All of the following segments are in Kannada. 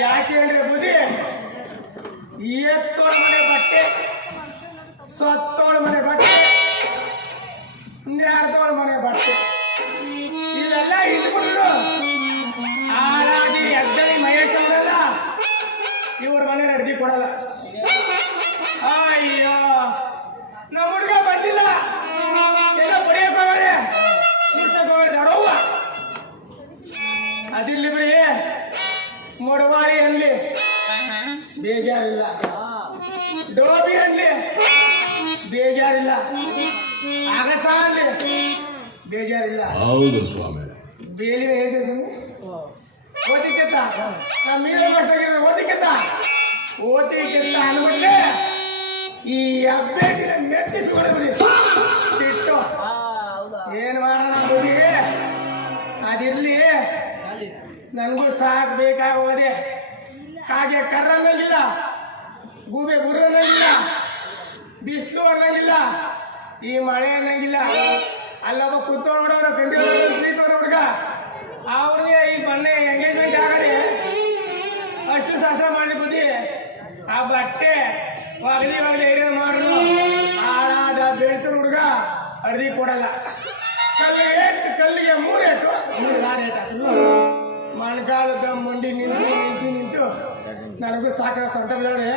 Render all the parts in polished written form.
ಯಾಕೆಂದ್ರೆ ಬುದ್ಧಿ ಎತ್ತೋಳ ಮನೆ ಬಟ್ಟೆ ಸತ್ತೋಳ ಮನೆ ಬಟ್ಟೆ ನ್ಯಾರ್ದೋಳ ಮನೆ ಬಟ್ಟೆ ಇವೆಲ್ಲ ಇಟ್ಬಿಟ್ರು ಹಾಗಾಗಿ ಎದ್ದಳಿ ಮಹೇಶ್ ಅವರಲ್ಲ ಇವ್ರ ಮನೆ ಅಡ್ಡಿ ಕೊಡಲ್ಲ. ಅಯ್ಯೋ ನಮ್ಮ ಹುಡುಗ ಬಂದಿಲ್ಲ, ಎಲ್ಲ ಹೊಡೆಯಕ್ಕೆ ಹೋಗರೆ ಮುಡ್ಸಕ್ಕೆ ಹೋಗರೆ ಅಡವ್ವ ಅದಿಲ್ಲಿ ಬಿಡಿ. ಮೊಡವಾಳಿ ಅನ್ಲಿ ಬೇಜಾರಿಲ್ಲ, ಡೋಬಿ ಅನ್ಲಿ ಬೇಜಾರಿಲ್ಲ, ಅಗಸ ಅನ್ಲಿ ಬೇಜಾರಿಲ್ಲ. ಹೌದು ಸ್ವಾಮಿ, ಬೇಲಿ ಹೇಳಿದೆ ಸ್ವಾಮಿ. ಓದಿಕ್ಕೆತ್ತ ನಮ್ಮ ಮೀನು ಮಟ್ಟಾಗಿರೋ ಓದಿಕ್ಕೆತ್ತ ಅನ್ಬಿಟ್ರೆ ಈ ಅಭ್ಯರ್ಥಿನ ಮೆಟ್ಟಿಸ್ಕೊಳ್ಬಿಡಿ ಸಿಟ್ಟು. ಏನ್ ಮಾಡೋಣ ಬುದ್ಧಿಗೆ ಅದಿರ್ಲಿ, ನನಗೂ ಸಾಕ್ ಬೇಕಾಗೋದೆ. ಕಾಗೆ ಕರ್ರಂಗಿಲ್ಲ, ಗೂಬೆ ಗುರ್ರ ಅನ್ನಂಗಿಲ್ಲ, ಬಿಸಿಲು ಅನ್ನಂಗಿಲ್ಲ, ಈ ಮಳೆ ಅನ್ನಂಗಿಲ್ಲ. ಅಲ್ಲೊಬ್ಬ ಕೂತೋಡ್ ನೋಡೋಣ ಕಂಡಿತೋಡ ಹುಡುಗ, ಅವ್ರಿಗೆ ಈ ಮೊನ್ನೆ ಎಂಗೇಜ್ಮೆಂಟ್ ಆಗದೆ ಅಷ್ಟು ಶಾಸ್ತ್ರ ಮಾಡಿ ಬುದ್ಧಿ. ಆ ಬಟ್ಟೆ ಒಗದಿ ಏನೇನು ಮಾಡ್ರು ಹಾಳಾದ ಬೆಳ್ತ ಹುಡುಗ ಅರ್ಧಿ ಕೊಡಲ್ಲ. ಕಲ್ಲಿಗೆ 3 ಏಟು 4 ಏಟು ಮಣ್ಕಾಲದ ಮಂಡಿ ನಿಂತು ನನಗೂ ಸಾಕ ಸೊಂಟ ಬಿಡೋರೆ.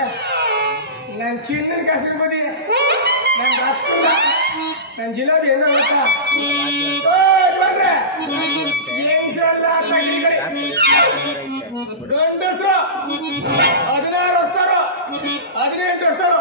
ನನ್ನ ಚಿನ್ನನ ಕಸಿನ ಬದಿ ನನ್ನ ಹಸ್ಕಲ್ಲ, ನನ್ನ ಜಿಲೇಬಿ ಏನೋ ಗೊತ್ತಾ ಗಂಡಸರು 16 ವರ್ಷರು 18 ವರ್ಷರು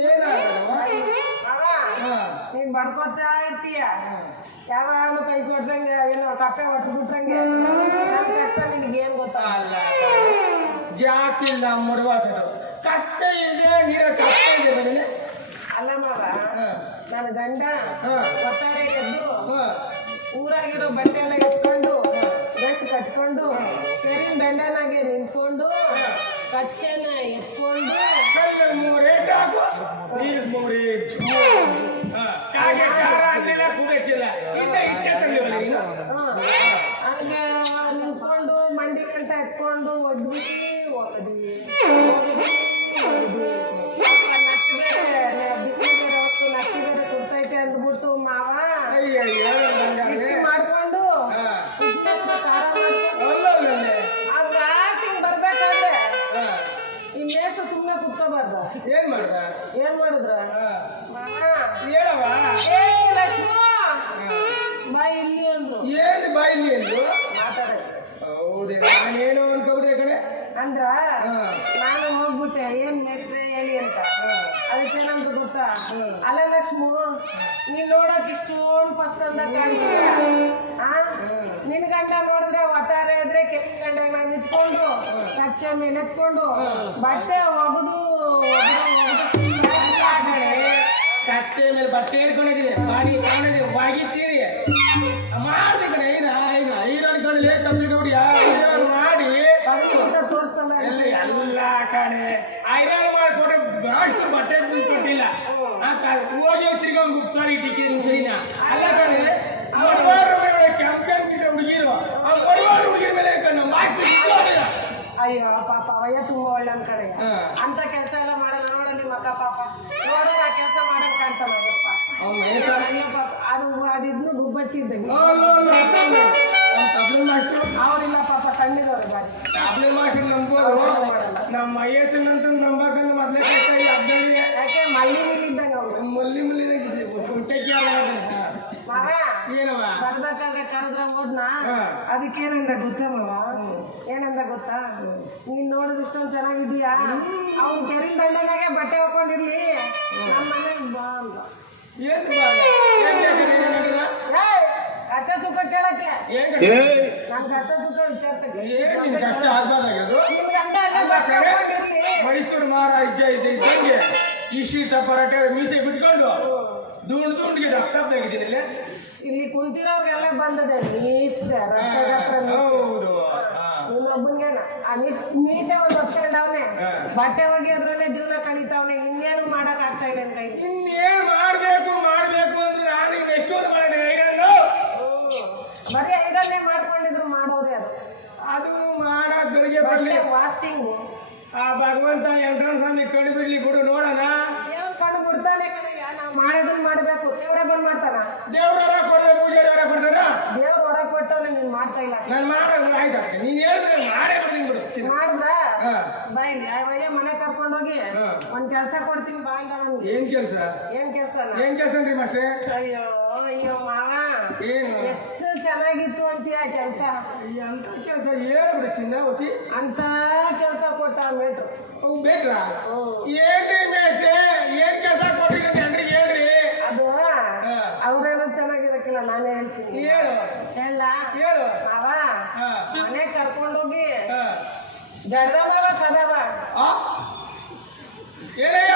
ಏನಾಗಲ್ಲವ ನೀನ್ ಬಡ್ಕೋತಾ ಇರ್ತೀಯ ಯಾವಾಗಲೂ ಕೈ ಕೊಟ್ರಂಗೆ ಏನೋ ಕಪ್ಪೆ ಹೊಟ್ಟು ಬಿಟ್ರಂಗೆ ನನ್ನ ಕಷ್ಟ ನಿನ್ಗೆ ಏನ್ ಗೊತ್ತಾಗಲ್ಲ. ಜಾತಿಲ್ಲ ಮುಡವಾಸರು ಕತ್ತೆ ಇದೆ ನೀರ ಕತ್ತೆ ಇದೆ ಬದನೆ ಅಲ್ಲ ಮಾವ, ನನ್ನ ಗಂಡ ಒತ್ತಾರೆ ಎದ್ದು ಊರಾಗಿರೋ ಬಟ್ಟೆ ಎಲ್ಲ ಎತ್ಕೊಂಡು ಗಂಟು ಕಟ್ಕೊಂಡು ಕೆರಿನ ದಂಡನಾಗೆ ನಿಂತ್ಕೊಂಡು ಕಚ್ಚೆನ ಎತ್ಕೊಂಡು ಕಲ್ಲಲ್ಲಿ 3 ಏಟು ಹಾಕು ನೀರು 3 ಏಟು ಕಾಗೆ ಖಾರ ಹಾಕಿಲ್ಲ ಕೂಗಕ್ಕಿಲ್ಲ ಹಂಗೆ ನಿಂತ್ಕೊಂಡು ಮಂಡಿ ಗಂಟ ಎತ್ಕೊಂಡು ಒದ್ವಿ ಒಗದಿ ಬಿಸಿಲು ಬೇರೆ ಹೊತ್ತು ನತ್ತಿ ಬೇರೆ ಸುಡ್ತೈತೆ ಅಂದ್ಬಿಟ್ಟು ಮಾವ ಮಾಡ್ಕೊಂಡು ಖಾರ ಮಾಡ್ಕೊಂಡು ಅದ್ರ ಹಿಂಗ್ ಬರ್ಬೇಕಾದ್ರೆ ಈ ಮೇಷ ಸುಮ್ಮನೆ ಕುತ್ಕೋಬಾರ್ದ. ಏನ್ ಮಾಡ್ದ ಮಾಡಿದ್ರ ಹೇಳವ ಏ ಲಕ್ಷ್ಮ ಬಾಯಿ ಇಲ್ಲಿ ಅಂದ್ರು. ಏನು ಬಾಯಿಲಿ ಅಂದ್ರು ಮಾತಾಡ. ಹೌದೇ ನಾನೇನು ಅನ್ಕೊಬಿಟ್ಟೆ ಕಡೆ ಅಂದ್ರ ನಾನು ಹೋಗ್ಬಿಟ್ಟೆ ಏನ್ ಮೇಷ್ಟ್ರೆ ಹೇಳಿ ಅಂತ. ಅದಕ್ಕೇನಂತ ಗೊತ್ತಾ, ಅಲ್ಲ ಲಕ್ಷ್ಮ ನೀನ್ ನೋಡಕ್ ಇಷ್ಟೊಂದು ಪಸ್ಕಂದ ಕಾಣ್ತೀಯ. ನಿನ್ ಗಂಡ ನೋಡಿದ್ರೆ ಒತ್ತಾರೆ ಇದ್ರೆ ಕೆಟ್ಟ ಗಂಡ ನಿಂತ್ಕೊಂಡು ಕಚ್ಚೆ ಮೇಲೆ ಎತ್ಕೊಂಡು ಬಟ್ಟೆ ಒಗದು ಕತ್ತೆ ಮೇಲೆ ಬಟ್ಟೆ ಹಿಡ್ಕೊಂಡಿದ್ದೀವಿ ಬಾಡಿ ತಗೊಂಡಿದ್ದೀವಿ ಬಾಗಿತ್ತೀವಿ ಮಾಡ್ದೆ ಕಡೆ ಐರನ್ ಕಡೆ ಕಂಪ್ಲೀಟ್ ಐರನ್ ಮಾಡಿ ತೋರಿಸ್ತಲ್ಲ ಎಲ್ಲ ಕಡೆ ಐರನ್ ಮಾಡಿಕೊಟ್ರೆ ಅಷ್ಟು ಬಟ್ಟೆ ಕೊಟ್ಟಿಲ್ಲ ಹೋಗಿ ತಿರ್ಗಿ ಒಂದು ಉಪ್ಸಾರಿ ಇಟ್ಟಿದ್ದೀರಿ ಸರಿನಾ ಅಲ್ಲ ಕಡೆ ಕ್ಯಾಂಪೇನ್ ಹುಡುಗಿರು ಆ ಪರಿವಾರ ಹುಡುಗಿರ ಮೇಲೆ ಮಾಡ್ತೀವಿ. ಅಯ್ಯೋ ಪಾಪ ವಯ್ಯ ತುಂಬಾ ಒಳ್ಳೆ ಕಡೆ ಅಂತ ಕೆಲಸ ಎಲ್ಲ ಮಾಡಲ್ಲ ನೋಡಲ್ಲಿ ಮಕ್ಕ ಪಾಪ ನೋಡೋ ಆ ಕೆಲಸ ಮಾಡಕ್ ಕಾಣ್ತಾನ ಅದು ಅದಿದ್ನು ಗುಬ್ಬಚ್ಚಿ ಇದ್ದಂಗೆ ಅವ್ರಿಲ್ಲ ಪಾಪ ಸಣ್ಣದವ್ರು ಬಾರಿ ತಬ್ಲೆ ಮಾಸ್ಟರ್ ನಂಬೋದು ನಮ್ಮ ಐಎಸ್ನಂತ ನಂಬಕಂದ್ರೆ ಮೊದಲೇ ಅದ್ದಳಿಗೆ ಯಾಕೆ ಮಲ್ಲಿ ಮಿಲ್ಲಿ ಇದ್ದಂಗೆ ಅವ್ರು ಮಲ್ಲಿ ಸುಂಟಕ್ಕೆ ಏನವ ಬರ್ಬೇಕಾದ್ರೆ ಕರೆದ್ರೆ ಹೋದ್ನಾ ಅದಕ್ಕೇನಂದ ಗೊತ್ತಾ ಮಾವ, ಏನಂದ ಗೊತ್ತಾ, ನೀನ್ ನೋಡಿದ್ ಇಷ್ಟೊಂದು ಚೆನ್ನಾಗಿದ್ದೀಯಾ ಅವ್ನ್ ಕೆರಿನ ದಂಡನಾಗೆ ಬಟ್ಟೆ ಹಾಕೊಂಡಿರ್ಲಿ ನಮ್ಮ ಮನೆಗೆ ಬಾ ಅಂತ. ಕಷ್ಟ ಸುಖ ಕೇಳಕ್ಕೆ ನನ್ ಕಷ್ಟ ಸುಖ ವಿಚಾರಿಸಕ್ಕೆ ಕಷ್ಟ ಆಗ್ಬಾರ್ದಾಗ್ಯದು ನಿಮ್ ಗಂಡ ಎಲ್ಲ ಬಟ್ಟೆ ಹಾಕೊಂಡಿರ್ಲಿ. ಮೈಸೂರು ಮಹಾರಾಜ ಇದ್ದಂಗೆ ಇಷ್ಟ ಪರಾಟೆ ಮೀಸೆ ಬಿಟ್ಕೊಂಡು ದುಂಡಿಗೆ ಡಾಕ್ಟರ್ದಾಗಿದ್ದೀನಿ ಇಲ್ಲಿ ಕುಂತಿರೋರ್ಗೆಲ್ಲ ಬಂದದೆ ಮೀಸೆ ಹೌದು ಇನ್ನೊಬ್ಬನ್ಗೇನ ಮೀಸೆ ಒಂದು ಹೊತ್ಕೊಂಡವ್ನೆ ಬಟ್ಟೆ ಹೋಗಿ ಅದ್ರಲ್ಲೇ ಜೀವನ ಕಳೀತಾವ್ನೆ. ಇನ್ನೇನು ಮಾಡಕ್ ಆಗ್ತಾ ಇಲ್ಲ ನನ್ ಕೈ. ಇನ್ನೇನು ಮಾಡ್ಬೇಕು ಅಂದ್ರೆ ನಾನು ಈಗ ಎಷ್ಟೊಂದು ಮಾಡೋಣ ಬರೀ ಐದನ್ನೇ ಮಾಡ್ಕೊಂಡಿದ್ರು ಮಾಡೋರೆ ಅದು ಮಾಡಕ್ ಬೆಳಿಗ್ಗೆ ಬರ್ಲಿ ವಾಷಿಂಗು ಆ ಭಗವಂತ ಎಂಟ್ರನ್ಸ್ ಸ್ವಾಮಿ ಕಣ್ಣು ಬಿಡ್ಲಿ ಬಿಡು ನೋಡೋಣ. ಏನ್ ಕಣ್ಣು ಬಿಡ್ತಾನೆ ಕಣಯ್ಯ, ನಾವು ಮಾಡೋದನ್ನ ಮಾಡ್ಬೇಕು. ದೇವ್ರೇ ಬಂದ್ ಮಾಡ್ತಾನ, ದೇವ್ರ ಕೊಡ್ತಾರೆ, ಪೂಜೆ ಕೊಡ್ತಾರ, ದೇವ್ರ ಹೊರ ಕೊಟ್ಟವ್ರೆ ನೀನ್ ಮಾಡ್ತಾ ಇಲ್ಲ. ನಾನು ಮಾಡೋದು ಆಯ್ತಾ ನೀನ್ ಹೇಳಿದ್ರೆ ಮಾಡೇ ಬಿಡು ಮಾಡ್ದ ಬಾಯಿಲಿ ಅಯ್ಯ ಮನೆ ಕರ್ಕೊಂಡೋಗಿ ಒಂದ್ ಕೆಲ್ಸ ಕೊಡ್ತೀನಿ ಬಾ ಅಂತ. ಏನ್ ಕೆಲ್ಸ ಏನ್ ಕೆಲ್ಸ ರೀ ಮಾಸ್ಟ್ರೆ? ಅಯ್ಯೋ ಅಯ್ಯೋ ಮಾವ ಎಷ್ಟು ಚೆನ್ನಾಗಿತ್ತು ಅಂತೀಯ ಕೆಲ್ಸ. ಅಂತ ಕೆಲ್ಸ ಹೇಳ್ಬಿಡು ಚಿನ್ನ ಹೊಸಿ ಅಂತ ಕೆಲ್ಸ ಕೊಟ್ಟ ಮೇಟ್ರು. ಬೇಕ್ರಾ ಏನ್ರಿ ಮೇಟ್ರೆ ಏನ್ ಕೆಲಸ ಕೊಟ್ರಿ ಜನರಿಗೆ ಹೇಳ್ರಿ. ಅದು ಅವ್ರೇನೋ ಚೆನ್ನಾಗಿರಕ್ಕಿಲ್ಲ, ನಾನೇ ಹೇಳ್ತೀನಿ. ಹೇಳ ಮಾವ ಮನೆ ಕರ್ಕೊಂಡೋಗಿ ಜಡ್ದವ ಕದವ ಏನಯ್ಯ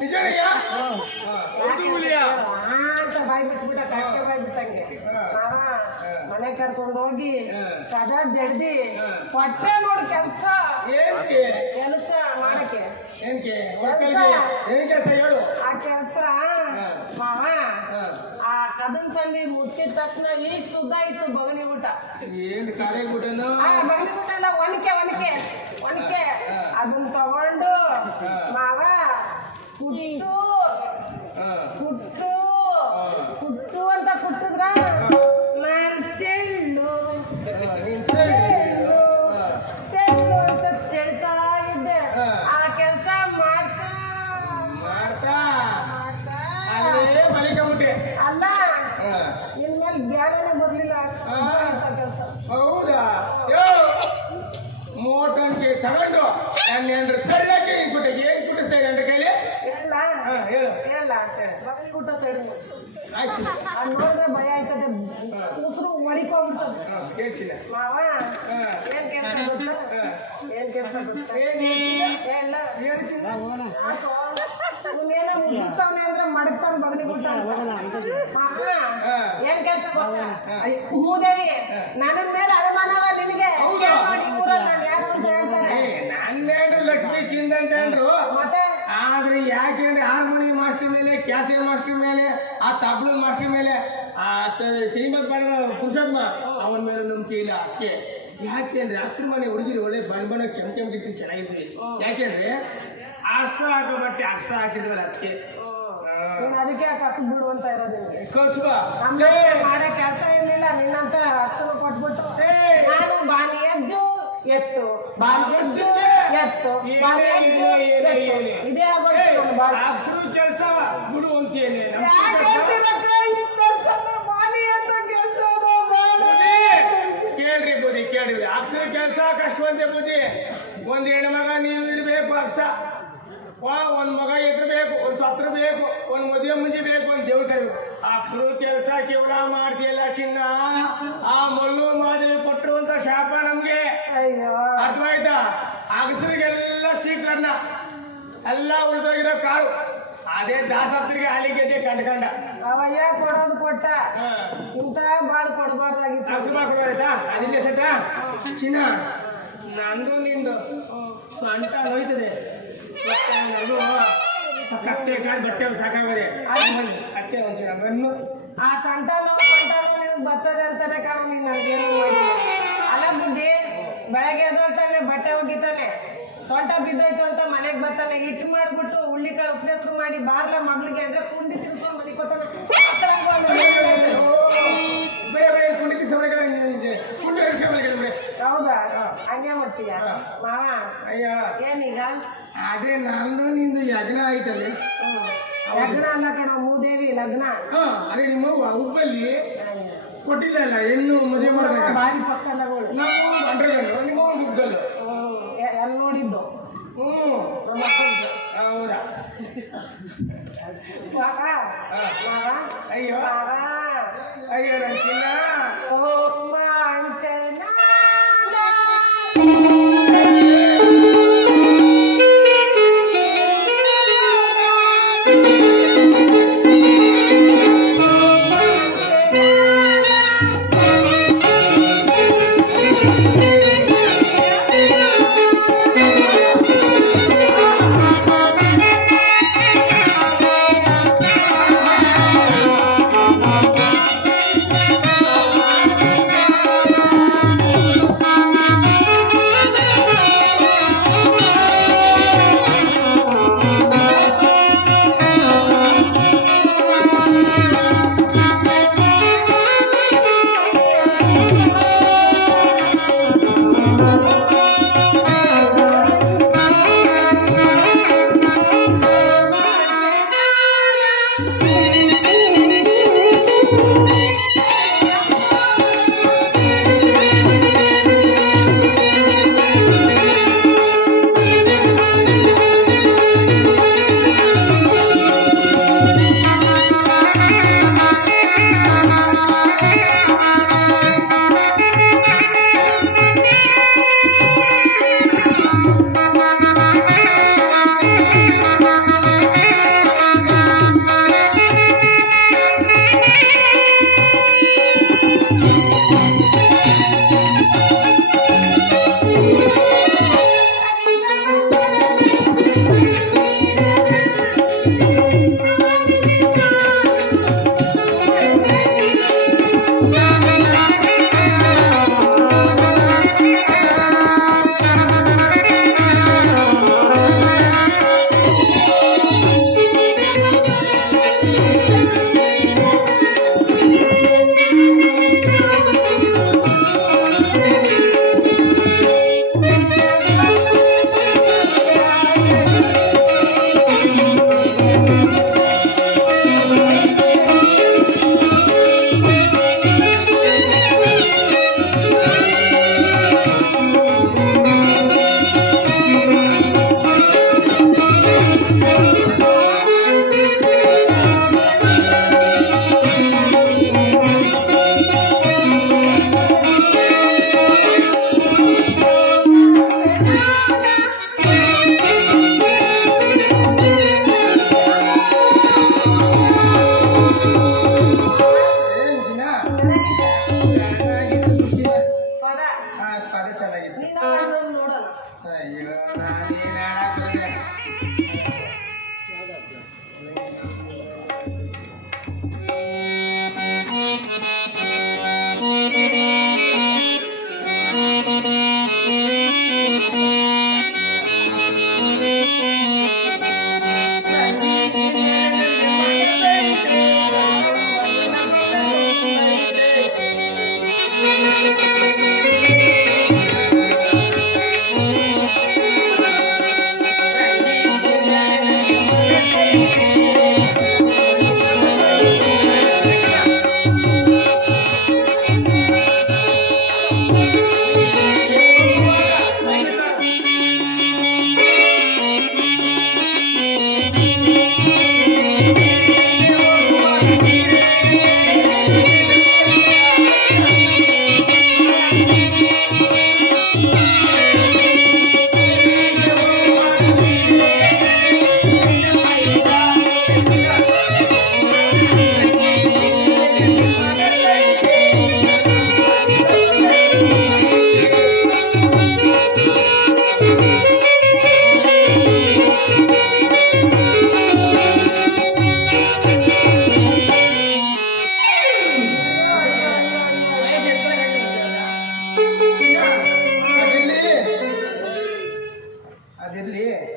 ನಿಜನಯ್ಯ ಅಂತ ಬಾಯ್ ಬಿಟ್ಬಿಟ್ಟ ಕಾಕೆ ಬಾಯ್ ಬಿಟ್ಟಂಗೆ. ಮಾವ ಮನೆ ಕರ್ಕೊಂಡು ಹೋಗಿ ಕದ ಜಡ್ದಿ ಕೊಟ್ಟೆ ನೋಡಿ ಕೆಲ್ಸ ಮಾಡಕ್ಕೆ. ಏನ್ ಕೆಲಸ ಹೇಳು. ಆ ಕೆಲ್ಸ ಮಾವ ಆ ಕದನ್ ಸಂದಿ ಮುಚ್ಚಿದ ತಕ್ಷಣ ಇಷ್ಟು ಉದ್ದ ಇತ್ತು ಬಗಲಿ ಊಟ. ಏನ್ ಕಾಳೆ ಊಟನೋ ಬಗಲಿ ಊಟ ಎಲ್ಲ ಒನಕೆ ಅದನ್ನ ತಗೊಂಡು ಮಾವ ಕುಟ್ಟು ಅಂತ ಕುಟ್ಟಿದ್ರ ನಾನು ತೆಳ್ಳು ಅಂತ ತೆಳ್ತಾ ಇದ್ದೆ. ಆ ಕೆಲಸ ಮಾಡ್ತಾ ಅಲ್ಲ ಇನ್ಮೇಲೆ ಜ್ಞಾನನೇ ಬರ್ಲಿಲ್ಲ ಕೆಲಸ. ಹೌದಾ ಮೋಟನ್ಗೆ ತಗೊಂಡು ನನ್ನ ತಳ್ಳಕ್ಕೆ ಕೊಟ್ಟೆ ಏನ್ ಕುಟ್ಟಿಸ್ತಾ ಇದೆ ಕೈಲಿ ಇಲ್ಲ ಬಗಲಿ ಊಟ ಸೈಡ್ ಆಯ್ತು ಅದು ನೋಡಿದ್ರೆ ಭಯ ಆಯ್ತದೆ ಉಸಿರು ಮಳಿಕೊಂಡ್ಬಿಡ್ತದೆ ಕೇಳ್ಸಿಲ್ಲ ಮಾವ ಏನ್ ಕೆಲಸ ಗೊತ್ತಾ ಏನ್ ಕೆಲಸ ಗೊತ್ತಾ ಹೇಳ ನೀವೇನ ಮುಗಿಸ್ತಾವನೆ ಅಂದ್ರೆ ಮಡಗ್ತಾನೆ ಬಗಲಿ ಊಟ ಮಾವ ಏನ್ ಕೆಲಸ ಗೊತ್ತಾ ಮೂದೇವಿ ನನ್ನ ಮೇಲೆ ಅನುಮಾನವ ನಿನಗೆ ನಾನು ಯಾರು ಅಂತ ಹೇಳ್ತಾರೆ ನನ್ನೇನ್ರು ಲಕ್ಷ್ಮೀ ಚಿಂದ ಅಂತ ಹೇಳ್ರು ಮತ್ತೆ ಆದ್ರೆ ಯಾಕೆಂದ್ರೆ ಹಾರ್ಮೋನಿ ಮಾಸ್ಟರ್ ಮೇಲೆ ಕ್ಯಾಸೆ ಮಾಸ್ಟರ್ ಮೇಲೆ ಆ ತಬ್ಲದ ಮಾಸ್ಟರ್ ಮೇಲೆ ಆ ಶ್ರೀಮಂತ ಪುರುಷಾತ್ಮ ಅವನ ಮೇಲೆ ನಂಬಿಕೆ ಇಲ್ಲ ಅದಕ್ಕೆ ಯಾಕೆಂದ್ರೆ ಅಕ್ಷರ ಮನೆ ಹುಡುಗಿರು ಒಳ್ಳೆ ಬಣ್ಣ ಕೆಂಪಿರ್ತೀವಿ ಚೆನ್ನಾಗಿರ್ತೀವಿ ಯಾಕೆಂದ್ರೆ ಅರ್ಸ ಹಾಕೋ ಬಟ್ಟೆ ಅಕ್ಷ ಹಾಕಿದ್ವಲ್ಲ ಅದಕ್ಕೆ ನೀನ್ ಅದಕ್ಕೆ ಕಸು ಬಿಡು ಅಂತ ಇರೋದು ನಿನ್ಗೆ ಕಸುವ ಮಾಡೋ ಕೆಲಸ ಏನಿಲ್ಲ ನಿನ್ನಂತ ಅಕ್ಷರ ಕೊಟ್ಬಿಟ್ಟು ನಾನು ಬಾನಿ ಅಜ್ಜು ಎತ್ತು ಬಾನಿ ಅಜ್ಜು ಎತ್ತು ಬಾನಿ ಅಜ್ಜು ಎತ್ತು ಇದೇ ಆಗೋಯ್ತು ನನ್ನ ಬಾರಿ ಅಕ್ಷರ ಕೆಲಸ ಬಿಡು ಅಂತೀನಿ ಬಾನಿ ಎತ್ತ ಕೆಲಸ ಕೇಳ್ರಿ ಬುದ್ಧಿ ಕೇಳ್ರಿ ಅಕ್ಷರ ಕೆಲಸ ಕಷ್ಟವಂತೆ ಬುದ್ಧಿ ಒಂದ್ ಹೆಣ್ಮಗ ನೀವು ಇರ್ಬೇಕು ಅಕ್ಷ ಒಂದ್ ಮಗ ಎದ್ರಬೇಕು ಒಂದ್ ಸತ್ರ ಬೇಕು ಒಂದ್ ಮದುವೆ ಮುಂಜಿ ಬೇಕು ಒಂದ್ ದೇವ್ರ ಕರಿಬೇಕು ಅಕ್ಷರ ಕೆಲಸ ಕೇವಲ ಮಾಡ್ತಿಯಲ್ಲ ಚಿನ್ನ ಆ ಮಲ್ಲು ಮಾದರಿ ಕೊಟ್ಟಿರುವಂತ ಶಾಪ ನಮ್ಗೆ ಅಯ್ಯೋ ಅರ್ಥವಾಯ್ತಾ ಅಗಸರಿಗೆಲ್ಲ ಸೀಕರ್ಣ ಎಲ್ಲ ಉಳಿದೋಗಿರೋ ಕಾಳು ಅದೇ ದಾಸತ್ರಿಗೆ ಹಾಲಿಗೆಡ್ಡೆ ಕಂಡ್ಕಂಡ ಅವಯ್ಯ ಕೊಡೋದು ಕೊಟ್ಟ ಇಂತ ಬಾಳ್ ಕೊಡ್ಬಾರ್ದಾಗಿತ್ತು ಅಗಸರ ಕೊಡೋದಾಯ್ತಾ ಅದಿಲ್ಲ ಸೆಟ ಚಿನ್ನ ನಂದು ನಿಂದು ಸೊಂಟ ನೋಯ್ತದೆ ನನಗೂ ಕತ್ತೆ ಕಾಲು ಬಟ್ಟೆ ಸಾಕಾಗದೆ ಅತ್ತೆ ಒಂಚೂರ ಬನ್ನು ಆ ಸಂತಾನ ನಿನಗೆ ಬರ್ತದೆ ಅಂತಾನೆ ಕಾರಣ ನೀನು ನನಗೇನು ಮಾಡಿಲ್ಲ ಅಲ್ಲ ಬುದ್ಧಿ ಬೆಳಗ್ಗೆ ಎದ್ದೇಳ್ತಾನೆ ಬಟ್ಟೆ ಒಗಿತಾನೆ ಸೊಂಟ ಬಿದ್ದೋಯ್ತು ಅಂತ ಮನೆಗೆ ಬರ್ತಾನೆ ಹಿಟ್ಟು ಮಾಡ್ಬಿಟ್ಟು ಹುಳ್ಳಿಕಾಳು ಉಪಯೋಗ ಮಾಡಿ ಬಾರ್ಲ ಮಗಳಿಗೆ ಅಂದ್ರೆ ಕುಂಡಿ ತಿನ್ಕೊಂಡು ಮನಿಕೋತಾನೆ ಬೇರೆ ಬೇರೆ ಕುಂಡಿತಿ ಸಮಯಗಳ ಕುಂಡಿ ಸಮಯಗಳ ಬೇರೆ ಹೌದಾ ಹಂಗೆ ಮಾಡ್ತೀಯ ಮಾವ ಅಯ್ಯ ಏನೀಗ ಅದೇ ನಂದು ನಿಂದು ಯಜ್ಞ ಆಯ್ತದೆ ಲಗ್ನ ಅಲ್ಲ ಕಣ ಮೂದೇವಿ ಲಗ್ನ ಅದೇ ನಿಮ್ಮ ಹುಬ್ಬಲ್ಲಿ ಕೊಟ್ಟಿಲ್ಲ ಅಲ್ಲ ಹೆಣ್ಣು ಮದುವೆ ಮಾಡೋದಕ್ಕೆ ಭಾರಿ ಪಸ್ಕಂಡಗಳು ನಾವು ಅಂಡ್ರಗಲ್ಲು ನಿಮ್ಮ ಹುಬ್ಬಲ್ಲು ಎಲ್ಲಿ ನೋಡಿದ್ದು ಹೌದಾ ಅಯ್ಯೋ ಅಯ್ಯೋ ನನ್ನ ಚಿನ್ನ ಓ ಮಾಂಚನ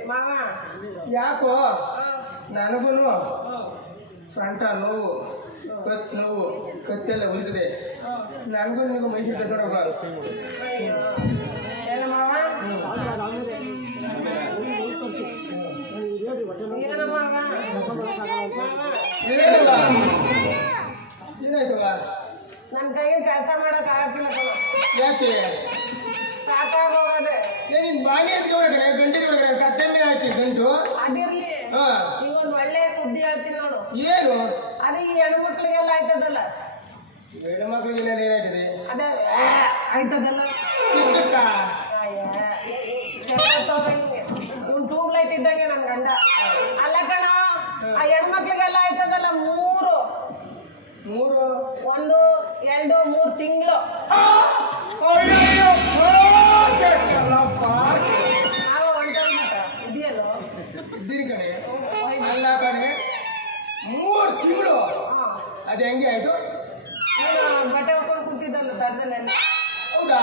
ಮಾವ ಯಾಕೋ ಹಾ, ನನಗೂ ಹಾ, ಸೊಂಟ ನೋವು ನೋವು ಕತ್ತೆಲ್ಲ ಉಳಿತದೆ. ಹಾ. ನನಗೂ ನಿನಗೂ ಮೈಸೂರು ದಸರಾ ಅಯ್ಯೋ. ಏನು ಮಾವ ಏನು ಮಾವ ಮಾವ ಏನಾಯ್ತವ? ನನ್ನ ಕೈಗೆ ಕೆಲಸ ಮಾಡಕ್ ಆಗಿಲ್ಲ ಕಣ. ಯಾಕೆ ಸಾಕಾಗೋಗದೆ. ನೀನ್ ಬಾಗಿ ಎತ್ಕೊಳಕಡೆ ಗಂಟೆ ಒಳಗಡೆ ಕತ್ತೆ ಮೇಲೆ ಹಾಕಿ ಗಂಟು. ಅದಿರ್ಲಿ, ಹಾ ಈಗ ಒಂದು ಒಳ್ಳೆ ಸುದ್ದಿ ಹೇಳ್ತೀನಿ ನೋಡು. ಏನು ಅದೇ ಈ ಹೆಣ್ಮಕ್ಳಿಗೆಲ್ಲ ಆಯ್ತದಲ್ಲ. ಹೆಣ್ಣು ಮಕ್ಕಳಿಗೆ ಏನಾಯ್ತದೆ? ಅದೇ ಆಯ್ತದಲ್ಲ. ಕಿತ್ತಕ್ಕ ಇವ್ನು ಟ್ಯೂಬ್ ಲೈಟ್ ಇದ್ದಂಗೆ ನನ್ ಗಂಡ. ಅಲ್ಲ ಕಣ, ಆ ಹೆಣ್ಮಕ್ಳಿಗೆಲ್ಲ ಆಯ್ತದಲ್ಲ 3 ಮೂರು 1 2 3 ತಿಂಗಳು. ನಾವು ಹೊಂಟೋಗ್ಬಿಟ್ಟ ಇದೆಯಲ್ಲ ಇದ್ದೀರಿ ಕಡೆ ಅಲ್ಲ ಕಡೆ 3 ತಿಂಗಳು. ಅದು ಹೆಂಗೆ ಆಯ್ತು? ನೀನು ಬಟ್ಟೆ ಹಾಕೊಂಡು ಕೂತಿದ್ದಲ್ಲ ದರದಲ್ಲೆಲ್ಲ. ಹೌದಾ?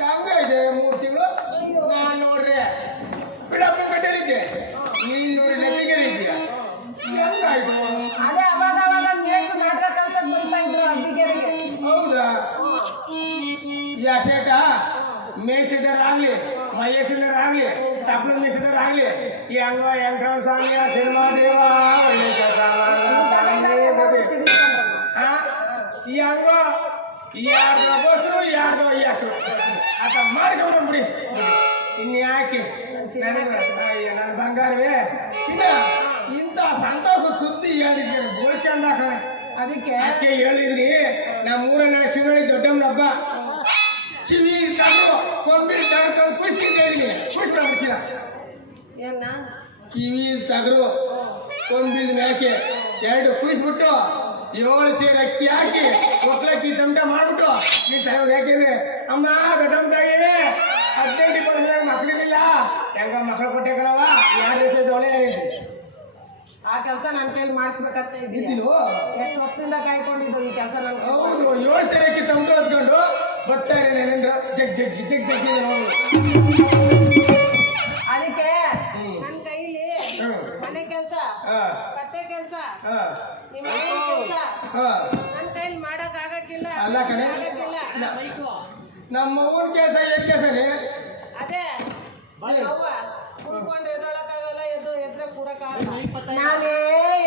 ಹೆಂಗಾಯ್ತು 3 ತಿಂಗಳು? ನಾನು ನೋಡ್ರಿ ಬಿಡಪ್ಪ ಕಟ್ಟಲಿದ್ದೆ, ನೀನು ನೋಡಿ ನೆಟ್ಟಿಗೆ ಇದೆಯಾ? ಹೆಂಗಾಯ್ತು? ಅದೇ ಅವಾಗ ಎಷ್ಟು ನಾಟಕ ಕಲ್ಸಕ್ ಬರ್ತಾ ಇದ್ರು ಅಬ್ಬಿಗೆರೆಗೆ. ಹೌದಾ? ಯಾ ಶೇಟ ಮೇಲ್ಸಿದ್ದರಾಗ್ಲಿ ಮಹೇಶಿದ್ದರಾಗ್ಲಿ ತಪ್ಪಲ ಮೇಲ್ಸಿದ್ದರಾಗ್ಲಿ ಈ ಹಂಗ ವೆಂಕಟರಮಣ ಸ್ವಾಮಿಯ ಸಿನಿಮಾ ದೇವ ಒಳ್ಳೆ ಕೆಲಸ ಈ ಹಂಗ ಯಾರ್ದು ಬಸ್ರು ಯಾರ್ದು ಹೆಸರು ಆತ ಮಾಡ್ಕೊಂಡ್ಬಿಡಿ. ಇನ್ಯಾಕೆ ನನಗೆ ನನ್ನ ಬಂಗಾರವೇ ಚಿನ್ನ ಇಂಥ ಸಂತೋಷ ಸುದ್ದಿ ಹೇಳಿದ್ದೆ ಗೋಲ್ ಚಂದ ಕಣೆ. ಅದಕ್ಕೆ ಅದಕ್ಕೆ ಹೇಳಿದ್ರಿ ನಮ್ಮೂರನ್ನ ಶಿವಳಿ ದೊಡ್ಡಮ್ಮನ ಹಬ್ಬ ಕಿವಿ ತಗಡು ಕೊಂಬಿಡಿ ತಡ್ಕೊಂಡು ಖುಷಿ ಹೇಳಿದ್ರಿ. ಖುಷಿ ಮಾಡ್ಬಿಡ್ತೀರ? ಏನ ಕಿವಿ ತಗರು ಕೊಂಬಿದ ಮ್ಯಾಕೆ 2 ಕುಯಿಸ್ಬಿಟ್ಟು 7 ಸೇರು ಅಕ್ಕಿ ಹಾಕಿ ಒಕ್ಲಕ್ಕಿ ತಮಟ ಮಾಡ್ಬಿಟ್ಟು ನೀನು ತಗೊಂಡು ಯಾಕೆಂದ್ರೆ ಅಮ್ಮ ದೊಡ್ಡಮ್ಮ ತಾಯಿ 18-20 ಮಕ್ಳಿಗಿಲ್ಲ ಹೆಂಗ ಮಕ್ಕಳು ಕೊಟ್ಟೆ ಕಣವ ಯಾರು ದೇಶದ ಒಳ್ಳೆ ಆ ಕೆಲಸ ನನ್ನ ಕೈಲಿ ಮಾಡಿಸ್ಬೇಕಂತ ಇದ್ದೀನಿ. ಇದ್ದಿಲ್ವೋ? ಎಷ್ಟು ವರ್ಷದಿಂದ ಕಾಯ್ಕೊಂಡಿದ್ದು ಈ ಕೆಲಸ ನನ್ನ ಕೈಲಿ. ಹೌದು 7 ಸೇರು ಅಕ್ಕಿ ತಮಟ ಹೊತ್ಕೊಂಡು ಬರ್ತಾರೆ ನೆನೆಂದ್ರ ಜಗ್ ಜಗ್ಗಿ ಜಗ್ ಜಗ್ಗಿ ಅದಕ್ಕೆ ನನ್ನ ಕೈಲಿ ಹ್ಮ್. ಮನೆ ಕೆಲಸ, ಹಾ ಕತ್ತೆ ಕೆಲಸ, ಹಾ ನಿಮ್ಮ ಕೆಲಸ ಹಾ ನನ್ನ ಕೈಲಿ ಮಾಡಕ್ ಆಗಕ್ಕಿಲ್ಲ. ಅಲ್ಲ ಕಣೆ. ಆಗಕ್ಕಿಲ್ಲ. ನಮ್ಮ ಊರ್ ಕೆಲಸ ಏನ್ ಕೆಲಸನೇ? ಅದೇ ಅವ್ವ ಕುತ್ಕೊಂಡ್ರೆ ಎದ್ದೊಳಕ್ಕಾಗಲ್ಲ, ಎದ್ರೆ ಕೂರಕ್ಕಾಗಲ್ಲ. ನಾನೇ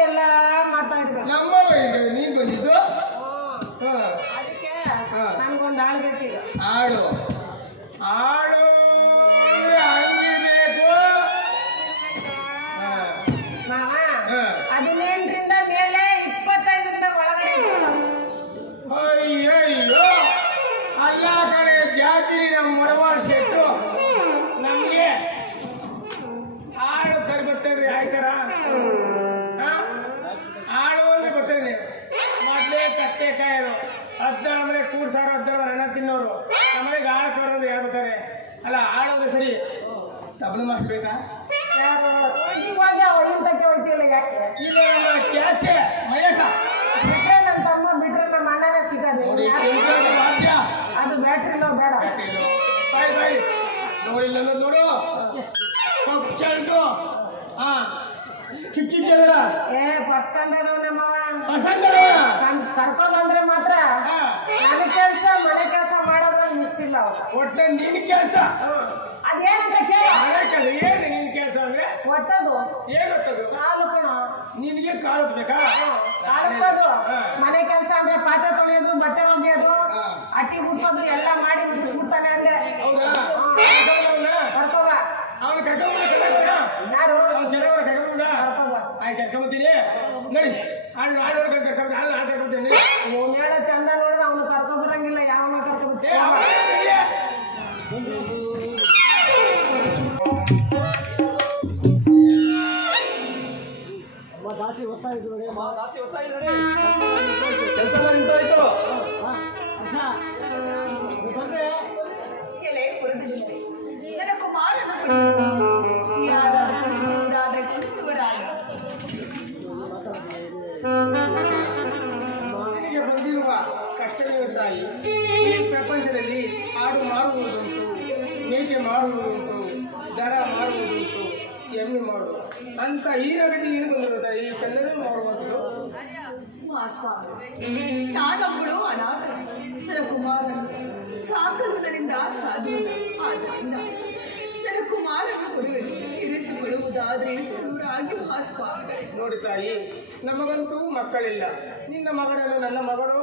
ಎಲ್ಲ ಮಾಡ್ತಾ ಇದ್ರು. ನಮ್ಮ ನೀನ್ ಬಂದಿದ್ದು ಹಾ ಅದಕ್ಕೆ ಹಾ. ನನ್ಗೊಂದು ಆಳು ಬೇಕಿಲ್ಲ. ಆಳು ಆಳು ಹಂಗಿಬೇಕು. ಮಾವ ಹಾ. 18ರಿಂದ ಮೇಲೆ 25ರಿಂದ ಒಳಗಡೆ. ಅಯ್ಯಯ್ಯೋ ಅಲ್ಲ ಕಡೆ ಜಾತಿ ನಮ್ಮ ಮರವಾಳ ಶೆಟ್ರು ನಮ್ಗೆ ಆಳು ಕರಿ ಬರ್ತಾರ್ರಿ ಆಯ್ತಾರ ಆಳು ಅಂದ್ರೆ ಬರ್ತಾರೆ ನೀವು ಮೊದ್ಲೇ ಕತ್ತೆ ಕಾಯರು 16 ಮನೆ ಕೂಡ್ಸಾರು 16 ಅನ್ನ ತಿನ್ನೋರು ನಮಗೆ ಆಳು ಕರೋದು ಯಾರು ಬರ್ತಾರೆ ಅಲ್ಲ ಆಳೋದು ಸರಿ ತಬಲು ಮಾಡ್ಬೇಕಾ? ಯಾರು ಇವಾಗ ಇಂತಕ್ಕೆ ಹೋಯ್ತಿಲ್ಲ ಯಾಕೆ? ಈಗ ನಮ್ಮ ಕ್ಯಾಸೆ ಮಹೇಶ ಬಿಟ್ರೆ ನನ್ನ ತಮ್ಮ ಬಿಟ್ರೆ ನಮ್ಮ ಅಣ್ಣನೇ ಸಿಗೋದು. ನೋಡಿ ಕೆಂಪು ವಾದ್ಯ ಅದು ಬ್ಯಾಟ್ರಿನೋ ಬೇಡ. ಬಾಯ್ ಬಾಯ್ ನೋಡಿಲ್ಲ ನೋಡು ಚಲ್ಟು ಹಾ ಚಿಕ್ಕ ಚಿಕ್ಕ ಫಸ್ಟ್ ನಮ್ಮವ ಪಸಂದ ಕರ್ಕೊಂಡ್ ಬಂದ್ರೆ ಮಾತ್ರ ಹಾ. ನನ್ನ ಕೆಲಸ ಮನೆ ಕೆಲಸ ಮಾಡೋದ್ರಲ್ಲಿ ಮಿಸ್ ಇಲ್ಲ ಅವ್ರು. ಒಟ್ಟ ನಿನ್ ಕೆಲಸ ಅದೇನಂತ ಕೇಳ. ಏನು ನಿನ್ ಕೆಲಸ ಅಂದ್ರೆ ಒಟ್ಟದು ಏನ್ ಗೊತ್ತದು? ಕಾಲು ಕಣ. ನಿನ್ಗೆ ಕಾಳು ಬೇಕಾ? ಕಾಲಕ್ಕದು ಮನೆ ಕೆಲಸ ಅಂದ್ರೆ ಪಾತ್ರೆ ತೊಳೆಯೋದು, ಬಟ್ಟೆ ಒಗೆಯೋದು, ಹಾ. ಅಟ್ಟಿ ಗುಡ್ಸೋದು ಎಲ್ಲ ಮಾಡಿ ಮುಗಿಸ್ಬಿಡ್ತಾನೆ ಅಂದೆ. ಹೌದಾ? ಕರ್ಕೋಬ. ಅವನು ಕರ್ಕೊಂಡ್ ಯಾರು ಅವ್ನು ಚೆನ್ನಾಗಿ ಕರ್ಕೊಂಡ್ಬಿಡ ಕರ್ಕೋಬ. ಆಯ್ತು ಕರ್ಕೊಂಬತ್ತೀನಿ ನೋಡಿ ಹಾಳು ಹಾಳು ಕರ್ಕೊಂಡು ಹಾಳು ಹಾಳು ಕರ್ಕೊಂತೀನಿ ನೀನ್ ಹೇಳೋ ಚಂದ ನೋಡಿದ್ರೆ ಅವನು ಕರ್ಕೊಬರಂಗಿಲ್ಲ. ಯಾವನ ಕರ್ಕೊಬಿಟ್ಟು ದಾಸಿ ಓದ್ತಾ ಇದ್ರು ನೋಡಿ ದಾಸಿ ಓದ್ತಾ ಇದ್ರು ನೋಡಿ ಕೆಲಸ ನಿಂತೋಯ್ತು ಬಂದ್ರೆ ನನ್ನ ಕುಮಾರನ ಯಾರಾದ್ರೆ ಕೊಂಡುವರಾಗ ನನಗೆ ಬಂದಿರುವ ಕಷ್ಟವೇ ತಾಯಿ ಈ ಪ್ರಪಂಚದಲ್ಲಿ ಆಡು ಮಾರುವುದುಂಟು, ಮೇಕೆ ಮಾರುವುದುಂಟು, ದನ ಮಾರುವುದುಂಟು, ನೋಡು ಅಂತ ಹೀರೋಗತಿ ಏನು ಬಂದಿರೋದ ಈ ಕನ್ನಡ ಮಾಡುವಂಥದ್ದು. ಸ್ವಾಮಿ, ನಾನೊಬ್ಬಳು ಅನಾಥ. ನನ್ನ ಕುಮಾರನು ಸಾಕಲು ನನ್ನಿಂದ ಸಾಧ್ಯವಿಲ್ಲ. ಆದ್ದರಿಂದ ನನ್ನ ಕುಮಾರನ ಕೊಡುವೆಗೆ ಇರಿಸಿಕೊಳ್ಳುವುದಾದ್ರೆ ಜರೂರಾಗಿ ಸ್ವಾಮಿಗಳೇ. ನೋಡಿ ತಾಯಿ, ನಮಗಂತೂ ಮಕ್ಕಳಿಲ್ಲ. ನಿನ್ನ ಮಗನನ್ನು ನನ್ನ ಮಗಳು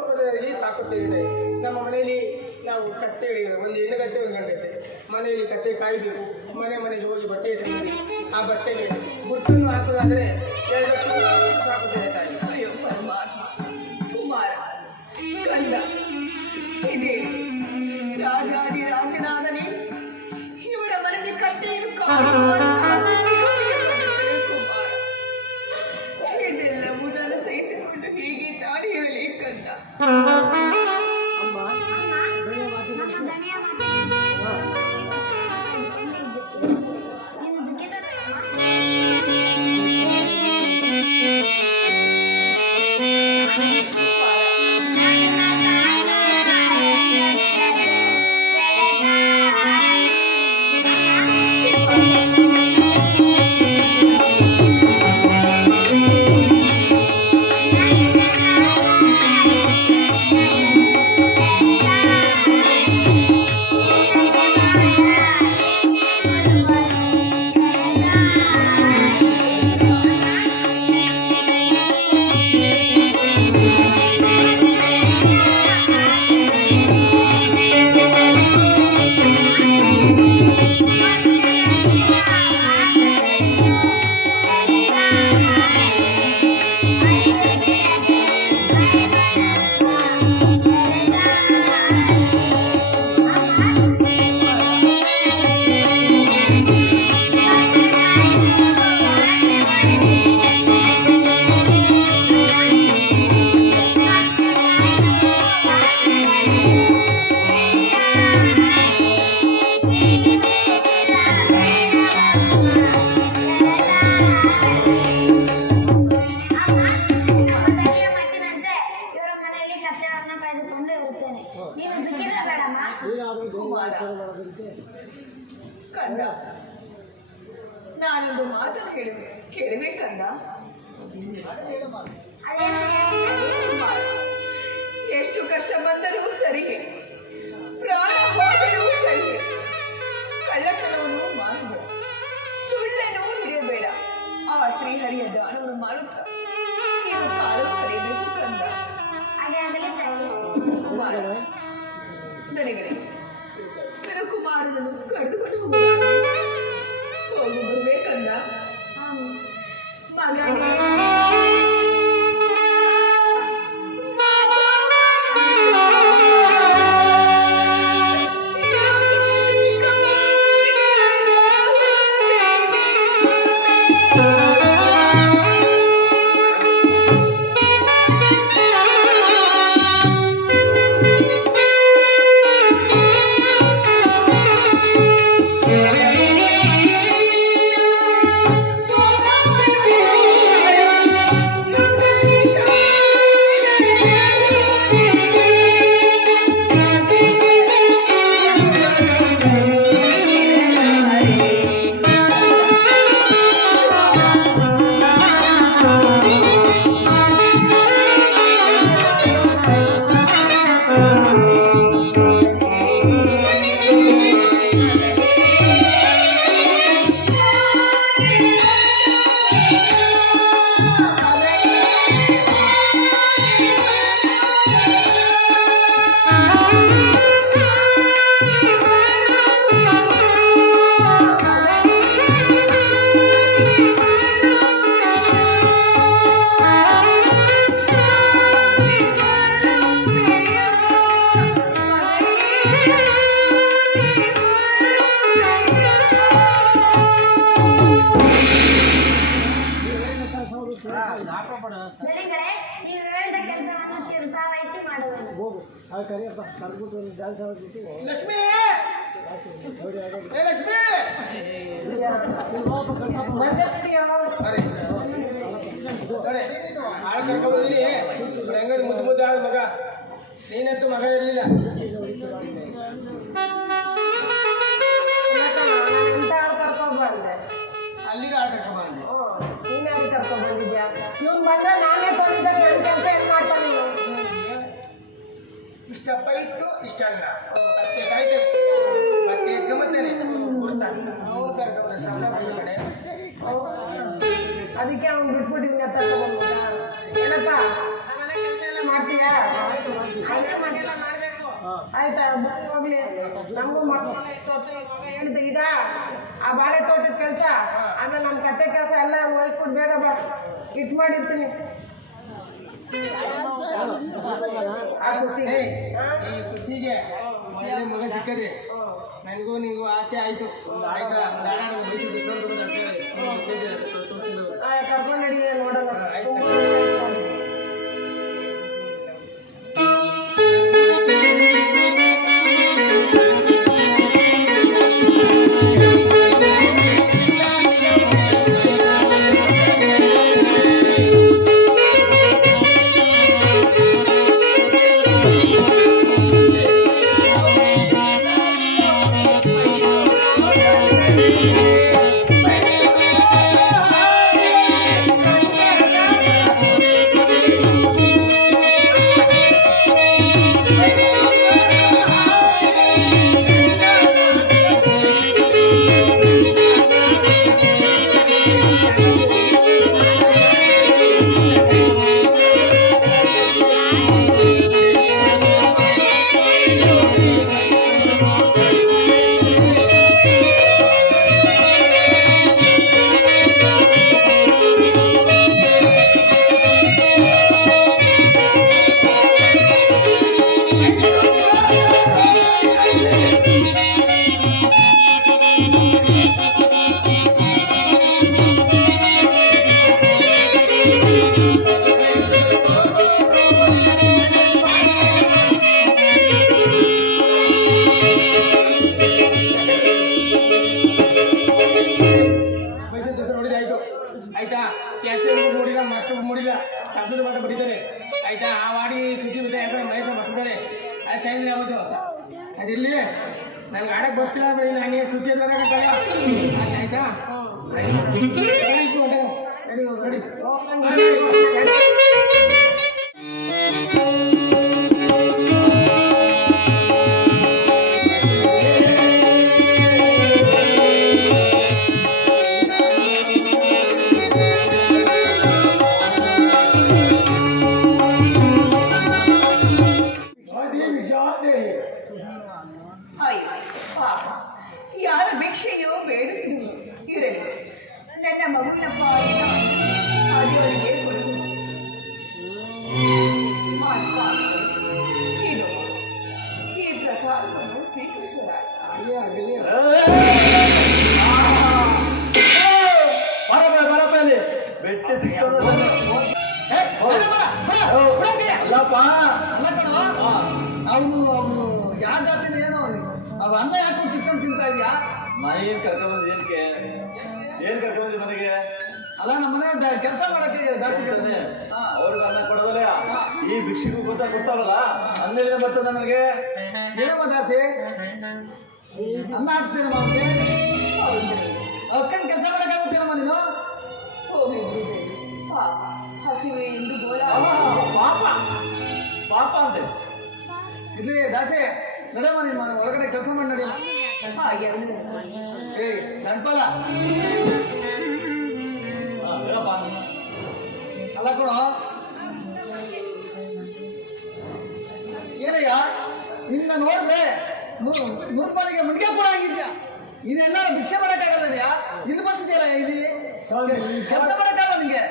ಈ ಸಾಕುತ್ತೇವೆ. ನಮ್ಮ ಮನೆಯಲ್ಲಿ ನಾವು ಕತ್ತೆ ಹಿಡಿಯೋದು, ಒಂದು ಹೆಣ್ಣುಗತ್ತೆ ಒಂದು ಗಂಡತ್ತೆ. ಮನೆಯಲ್ಲಿ ಕತ್ತೆ ಕಾಯಬೇಕು, ಮನೆಗೆ ಹೋಗಿ ಬಟ್ಟೆ ತೆಗೆದು ಆ ಬಟ್ಟೆಗೆ ಗುರ್ತನ್ನು ಹಾಕೋದಾದ್ರೆ 2 ಲಕ್ಷ ಸಾಕುತ್ತೇವೆ ತಾಯಿ. ಅಯ್ಯೋ ಪರಮಾತ್ಮ, ಕುಮಾರ ಕಂದ, ಇದೇ ರಾಜಾದಿರಾಜನಾದನೇ ಇವರ ಮನೆಗೆ ಕತ್ತೆಯನ್ನು ಕಾಣುವಂತ ಕುಮಾರ. ಇದೆಲ್ಲವೂ ನಾನು ಸಹಿಸಿಕೊಂಡು ಹೀಗೆ ತಾನೇ ಇರಲಿ ಕಂದ. ಕಂದ, ನಾನೊಂದು ಮಾತನ್ನು ಕೇಳುವೆ ಕಂದ. ಎಷ್ಟು ಕಷ್ಟ ಬಂದರೂ ಸರಿಯೇ, ಪ್ರಾಣ ಹೋದರೂ ಸರಿಯೇ, ಕಳ್ಳತನವನ್ನು ಮಾಡಬೇಡ, ಸುಳ್ಳನ್ನು ಹಿಡಿಯಬೇಡ. ಆ ಶ್ರೀಹರಿಯ ದಾನವನ್ನು ಮಾಡುತ್ತಾ ನೀವು ಕಾಲ ಕರೆಯಬೇಕು ಕಂದ. ಕುಮಾರ, ದಣಿಗಳೇ, ನನ್ನ ಕುಮಾರನನ್ನು ಕರೆದುಕೊಂಡು ಹೋಗು ಬರ್ಬೇಕಂದ. ಮಗನೇ ಲಕ್ಷ್ಮೀ, ಏ ಲಕ್ಷ್ಮೀ, ಆಳ ಕರ್ಕೊಂಡ್ಬಂದಿನಿ. ಹೆಂಗ ಮುದ್ದು ಆದ ಮಗ, ನೀನಂತೂ ಮಗ ಇರಲಿಲ್ಲ. ಅಲ್ಲಿಗೆ ಆಟ ಕರ್ಕೊಂಡ್ ಬಂದೆ. ನೀನಾಗಿ ಕರ್ಕೊಂಡ್ ಬಂದಿದ್ಯಾ? ಇವ್ನು ಬಂದ್ರೆ ನಾನೇ ತೊಳಿಬೇಕು, ನನ್ನ ಕೆಲಸ ಏನ್ ಮಾಡ್ತಾನೆ ಇವ್ನು? ಇಷ್ಟ ಪೈಟು ಇಷ್ಟ ಅನ್ನ ಮತ್ತೆ ಕಾಯ್ದೆ ಮತ್ತೆ ಎತ್ಕೊಂಬತ್ತೇನೆ ಕೊಡ್ತಾನೆ ಅವ್ನು ಕರ್ಕೊಂಡ್ರೆ ಶಬ್ದ ಕಡೆ ಅದಕ್ಕೆ ಅವ್ನು ಬಿಟ್ಬಿಟ್ಟು ಇವ್ನ ತಗೊಂಡ್ಬಂದ. ಏನಪ್ಪ ಮನೆ ಕೆಲಸ ಎಲ್ಲ ಮಾಡ್ತೀಯಾ? ಅದೇ ಮನೆಯೆಲ್ಲ ಮಾಡ್ಬೇಕು. ಆಯ್ತಾ? ಹೋಗ್ಲಿ, ನಮಗೂ ಮಕ್ಕಳು ಹೇಳಿದೆ ಈಗ ಆ ಬಾಳೆ ತೋಟದ ಕೆಲಸ, ಆಮೇಲೆ ನಮ್ಮ ಕತ್ತೆ ಕೆಲಸ ಎಲ್ಲ ವಹಿಸ್ಬಿಟ್ಟು ಬೇಗ ಬಾ, ಇಟ್ ಮಾಡಿರ್ತೀನಿ. ಆ ಖುಷಿಗೆ ಈ ಖುಷಿಗೆ ಒಳ್ಳೆ ಮಗ ಸಿಕ್ಕದೆ ನನಗೂ ನೀವು ಆಸೆ ಆಯ್ತು. ಆಯ್ತಾ ಕರ್ಕೊಂಡು ನಡಿ ನೋಡೋಣ. ಆಯ್ತಾ? ಕ್ಯಾಸೆ ನೋಡಿಲ್ಲ, ಮಾಸ್ಟರ್ ನೋಡಿಲ್ಲ, ತಪ್ಪು ಮಾತ್ರ ಬರೀತಾರೆ. ಆಯ್ತಾ? ಆ ವಾಡಿ ಸುದ್ದಿ ಬಿದ್ದ ಯಾಕಂದ್ರೆ ಮಹೇಶ ಬರ್ತಾರೆ. ಅದು ಸೈನ್ ಯಾವುದು ಅದಿರಲಿ, ನನಗೆ ಆಡಕ್ಕೆ ಬರ್ತಿಲ್ಲ ಬರೀ ನನಗೆ ಸುದ್ದಿ ಬರೋಕ್ಕಾಗಲ್ಲ. ಆಯ್ತಾ? ಅಯ್ಯೋ ಪಾಪ, ಯಾರ ಭಿಕ್ಷೆಯೋ ಬೇಡುತ್ತಿರುವುದು ಇರಲಿ. ನನ್ನ ಮಗುವಿನ ಪಾಲಿನ ಅವರಿಗೆ ಕೊಡು. ಇದು ಈ ಪ್ರಸಾದವನ್ನು ಸ್ವೀಕರಿಸಲಾಗ. ಬೆಟ್ಟ ಸಿಗ್ತದಲ್ಲಪ್ಪ. ಅವನು ಯಾವ ಜಾತಿನ ಏನೋ ಅವ್ ಅನ್ನ ಯಾಕೆ ಕಿತ್ಕೊಂಡು ತಿಂತಾ ಇದೆಯಾ? ಮನೆಗೆ ಕರ್ಕೊಂಬಂದ್ ಏನ್ ಕರ್ಕೊಂಬಂದಿ ಮನೆಗೆ? ಅಲ್ಲ ನಮ್ಮ ಮನೆ ಕೆಲಸ ಮಾಡಕ್ಕೆ ಜಾತಿ ಅವ್ರಿಗೆ ಅನ್ನ ಕೊಡೋದಲ್ಲ, ಈ ಭಿಕ್ಷೆಗೂ ಕೊಡ್ತಾರಲ್ಲ, ಅನ್ನೆಲ್ಲ ಬರ್ತದ ನನಗೆ. ಏನಮ್ಮ ದಾಸಿ ಅನ್ನ ಹಾಕ್ತೀನಮ್ಮ ಅವ್ರಿಗೆ? ಅದಕ್ಕಂಗೆ ಕೆಲಸ ಮಾಡಕ್ಕಾಗುತ್ತೇನಮ್ಮ ನೀನು? ಹೋಗಿ ಪಾಪ, ಹಸಿವೆ ಎಂದು ಗೋಳ. ಪಾಪ ಪಾಪ ಅಂತೆ. ಇರ್ಲಿ ದಾಸಿ, ನಡಮ್ಮ ನಿಮ್ಮ ಒಳಗಡೆ ಕೆಲಸ ಮಾಡಿ ನಡಿ. ಹಾಗೆ ಏಯ್ ದಂಡ್ಪಲ ಹೇಳಪ್ಪ. ಅಲ್ಲ ಕೊಡು. ಏನಯ್ಯ ನಿನ್ನ ನೋಡಿದ್ರೆ ಮುರುಪಾಲಿಗೆ ಮುಡಿಗೆ ಕೂಡ ಆಗಿದ್ಯಾ? ಇದೆಲ್ಲ ಭಿಕ್ಷೆ ಮಾಡಕ್ಕಾಗಲ್ಲ. ಇಲ್ಲಿ ಬಂದಿದ್ಯಲ್ಲ, ಇಲ್ಲಿ ಕೆಲಸ ಮಾಡಕ್ಕಾಗಲ್ಲ ನಿಂಗೆ.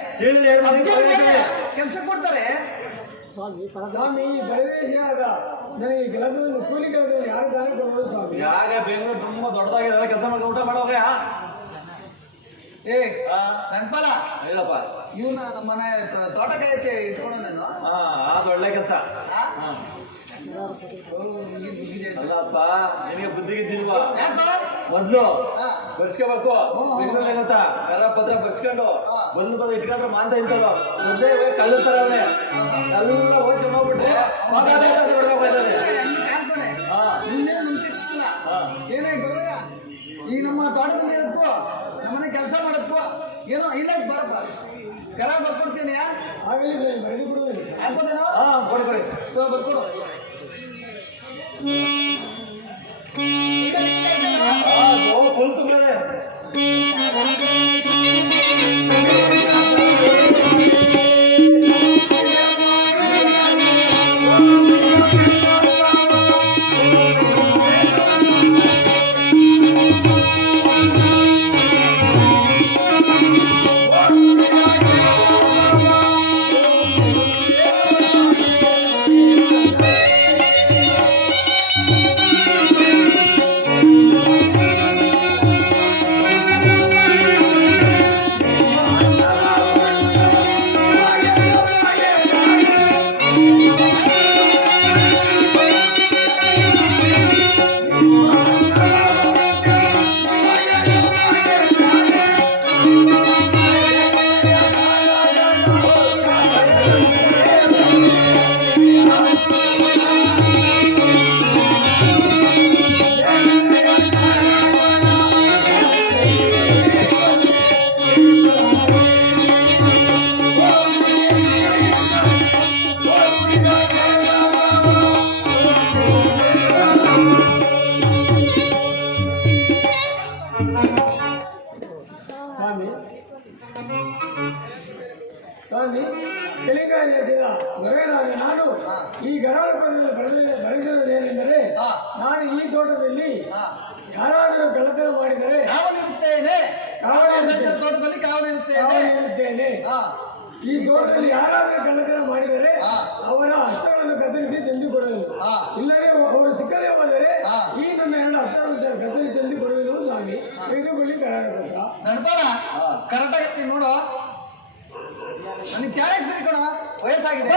ಕೆಲಸ ಕೊಡ್ತಾರೆ. ಸ್ವಾಮಿ ನನಗೆ ಕೆಲಸವನ್ನು ಕೂಲಿ ಕೆಲಸವನ್ನು ಯಾರು ದಾನ ಕೊಡೋದು ಸ್ವಾಮಿ? ಯಾಕೆ ಬೆಂಗಳೂರು ತುಂಬಾ ದೊಡ್ಡದಾಗಿದೆ, ಕೆಲಸ ಮಾಡಿ ಊಟ ಮಾಡೋಗ. ಏ ದಂಡ್ಪಲ ಹೇಳಪ್ಪ. ಇವನ್ನ ನಮ್ಮ ಮನೆ ತೋಟಕಾಯಕ್ಕೆ ಇಟ್ಕೊಂಡು ನಾನು. ಅದು ಒಳ್ಳೆ ಕೆಲಸ. ಅಲ್ಲಪ್ಪ, ನಿನಗೆ ಬುದ್ಧಿಗಿದ್ದಿಲ್ವಾ? ಮೊದ್ಲು ಬರ್ಸ್ಕೋಬೇಕು. ಬೆಂಗಳೂರಲ್ಲಿ ಗೊತ್ತಾ, ಕರ ಪತ್ರ ಬರ್ಸ್ಕೊಂಡು ಬಂದು ಇಟ್ಕೊಂಡ್ರೆ ಮಾಂತ ಇಂತಲ್ಲ ಮೊದ್ಲೇ ಕಲ್ಲು ತರ ಅವನೇ ಎಲ್ಲ ಹೋಗ್ಕೊಂಡು ಹೋಗ್ಬಿಟ್ರೆ ಕಾಣ್ತಾನೆ. ಇನ್ನೇನು ನಂಬಿಕೆ ಏನೇ ಈ ನಮ್ಮ ತೋಟದಲ್ಲಿ ಇರಕ್ಕೂ ನಮ್ಮನೆ ಕೆಲಸ ಮಾಡಕ್ಕೂ ಏನೋ ಇಲ್ಲ ಬರಪ್ಪ ಕರ ಬರ್ಕೊಡ್ತೀನಿ ಆಗಲಿ ಸರ್ ಬರೆದು ಬಿಡುವುದು ಆಗ್ಬೋದೇನೋ ಹಾ ಕೊಡಿ ಕೊಡಿ ಬರ್ಕೊಡು ಫುಲ್ ತುಂಬಿದೆ ಸ್ವಾಮಿ ತೆಲಂಗಾಣ ದೇಶದ ದೊರೆಯರಾದ ನಾನು ಈ ಗರಾಳಪದಲ್ಲಿ ಬರೆದಿರುವುದೇನೆಂದರೆ ನಾನು ಈ ತೋಟದಲ್ಲಿ ಯಾರಾದರೂ ಕಳ್ಳತನ ಮಾಡಿದರೆ ಕಾವಲಿರುತ್ತೇನೆ ತೋಟದಲ್ಲಿ ಕಾವಲಿರುತ್ತೇನೆ. ಈ ತೋಟದಲ್ಲಿ ಯಾರಾದರೂ ಕಳ್ಳತನ ಮಾಡಿದರೆ ಅವರ ಹಸ್ತಗಳನ್ನು ಕತ್ತರಿಸಿ ತಂದು ಕೊಡುವುದು, ಇಲ್ಲದೆ ಅವರು ಸಿಕ್ಕದೆ ಹೋದರೆ ಈ ನನ್ನ 2 ಹಸ್ತಗಳನ್ನು ಕತ್ತರಿಸಿ ತಂದು ಕೊಡುವುದು. ಸ್ವಾಮಿ ತೆಗೆದುಕೊಳ್ಳಿ ಕರಾಳ ಪತ್ರ. ದಣಪಾಲ ಕರೆಕ್ಟಾಗಿ ನೋಡು, ನನಗೆ ಚಾಲೆಂಜ್ ಕಣ ವಯಸ್ಸಾಗಿದೆ.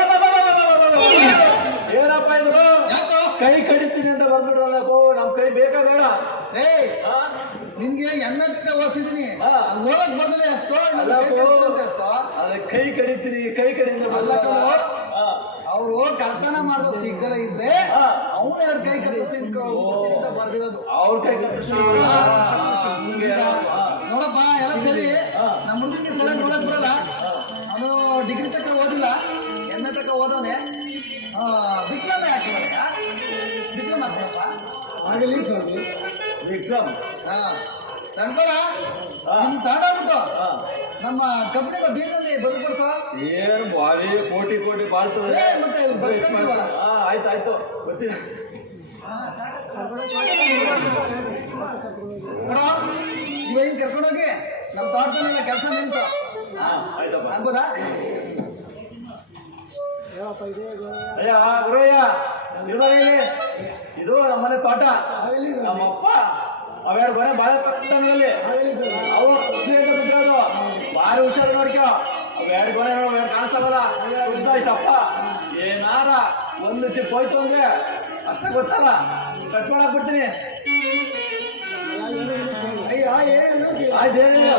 ಏನಪ್ಪ ಇದ್ರು ಯಾಕೋ ಕೈ ಕಡಿತೀನಿ ಅಂತ ಬಂದ್ಬಿಡ್ರಲ್ಲ ನಮ್ ಕೈ ಬೇಕಾ ಬೇಡ? ನಿನ್ಗೆ ಎಣ್ಣೆ ಓದಿಸಿದೀನಿ, ಅಲ್ಲಿ ಹೋಗಕ್ ಬರ್ತದೆ ಅಷ್ಟೋ ಅಷ್ಟೋ. ಅದ ಕೈ ಕಡಿತೀನಿ ಕೈ ಕಡಿಯಿಂದ ಅವರು ಕಳ್ತನ ಮಾಡೋದು ಸಿಗ್ದಲ್ಲ ಇದ್ರೆ ಅವನು 2 ಕೈ ಕತ್ತರಿಸಿ ಅಂತ ಬರ್ದಿರೋದು. ಅವ್ರ ಕೈ ಕತ್ತಿಸಿ ನೋಡಪ್ಪ ಎಲ್ಲ ಸರಿ. ನಮ್ಮ ಹುಡುಗನಿಗೆ ಸರಿ ನೋಡಕ್ ಬರಲ್ಲ, ಅವನು ಡಿಗ್ರಿ ತಕ್ಕ ಓದಿಲ್ಲ, ಎಮ್ಮೆ ತಕ್ಕ ಓದೋನೆ. ಡಿಪ್ಲೊಮೆ ಹಾಕಿಬಾರ, ಡಿಪ್ಲೊಮೆ ಹಾಕ್ಬಿಡಪ್ಪ. ಆಗಲಿ ಸ್ವಾಮಿ. ಎಕ್ಸಾಮ್ ತಂಡ್ಬಲ ನಿಮ್ ತಗೊಂಡೋಗ್ಬಿಟ್ಟು ನಮ್ಮ ಕಂಪ್ನಿಗೆ ಬೀರ್ನಲ್ಲಿ ಬದುಕೊಡ್ಸ. ಏನು ಬಾರಿ ಕೋಟಿ ಕೋಟಿ ಬಾಳ್ತದೆ. ಮತ್ತೆ ಬರ್ಕೊಂಡಿಲ್ವಾ? ಆಯ್ತಾಯ್ತು ಬರ್ತೀನಿ. ಇವೇನ್ ಕರ್ಕೊಂಡೋಗಿ ನಮ್ಮ ತೋಟದಲ್ಲೆಲ್ಲ ಕೆಲಸ ನಿಲ್ಸು. ಆಯ್ತಪ್ಪ ಆಗ್ಬೋದಾ? ಅಯ್ಯ ಗುರಯ್ಯ ಇದು ನಮ್ಮನೆ ತೋಟ. ನಮ್ಮಪ್ಪ ಅವೆರಡು ಮನೆ ಬಾಳೆ ಪಟ್ಟಣದಲ್ಲಿ ಅವು ಬಿದ್ದೋದು. ಭಾರಿ ಹುಷಾರು ನೋಡ್ಕೋ. ಅವೆರಡು ಗೊನೆ ನೋಡು, ಎರಡು ಕಾಣಿಸ್ತಾವಲ್ಲ ಉದ್ದ ಇಷ್ಟಪ್ಪ. ಏನಾರ ಒಂದು ಚಿಪ್ ಹೋಯ್ತು ಅಂದ್ರೆ ಅಷ್ಟೇ ಗೊತ್ತಲ್ಲ, ಕಟ್ ಮಾಡಾಕ್ಬಿಡ್ತೀನಿ. ಆಯ್ತು ಏನಿಲ್ಲ.